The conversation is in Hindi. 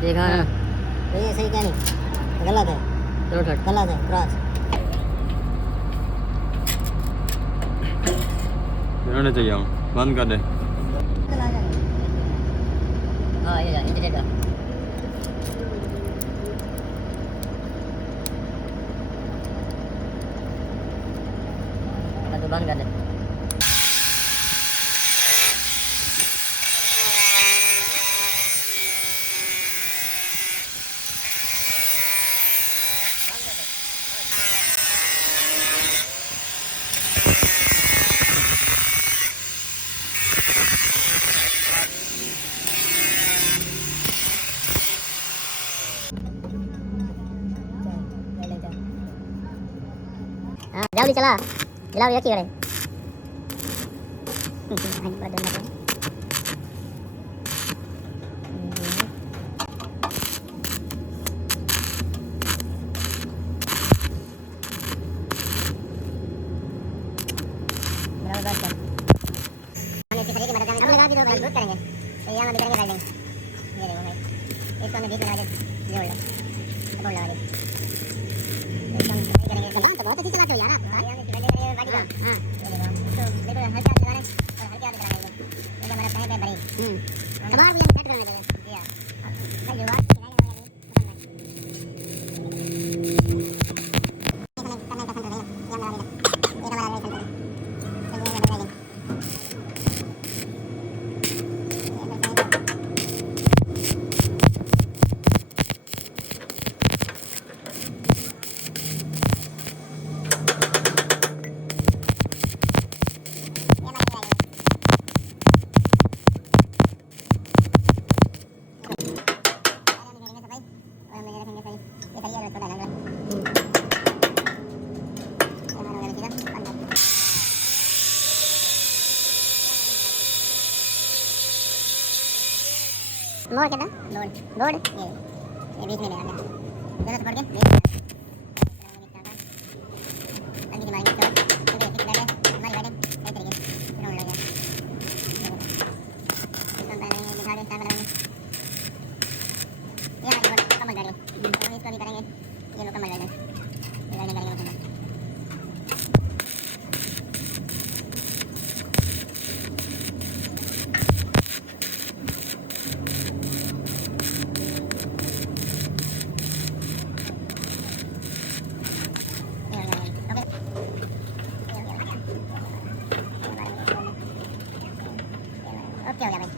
देखा है तो ये सही क्या नहीं गलत है, गलत है क्रॉस होना चाहिए हम बंद कर दे। हाँ ये इंटीरियर का तो बंद कर दे। हाँ जल्दी चला चलाओ ये करे मजबूत करेंगे तो यहाँ भी करेंगे वेल्डिंग। ये देखो भाई इसको हमने बीच में लगा के जोड़ लो सपोर्ट लगा दी इसको हम ट्राई करेंगे। तो बहुत अच्छी चलाते हो यार आप। हाँ यहाँ से वेल्डिंग करेंगे बाकी काम। हाँ ये देखो तो बिल्कुल हल्के हाथ लगाना और हल्के हाथ लगाना ये हमारा पैर पे बड़ी समार में सेट करने देंगे जी हां भाई जो बात मोड़ के ना बोर्ड ये बीच में ले आना दोनों पकड़ के बीच में अंदर मारेंगे तो ठीक है हमारी वेल्डिंग सही तरीके से रोल हो गया। इसको बनाएंगे दिखा दे क्या बनाएंगे ये हमारी कमल गाड़ी हम इसको भी करेंगे ये मुकम्मल वेल्डिंग ये वेल्डिंग करेंगे मुकम्मल। ओके हो गया भाई।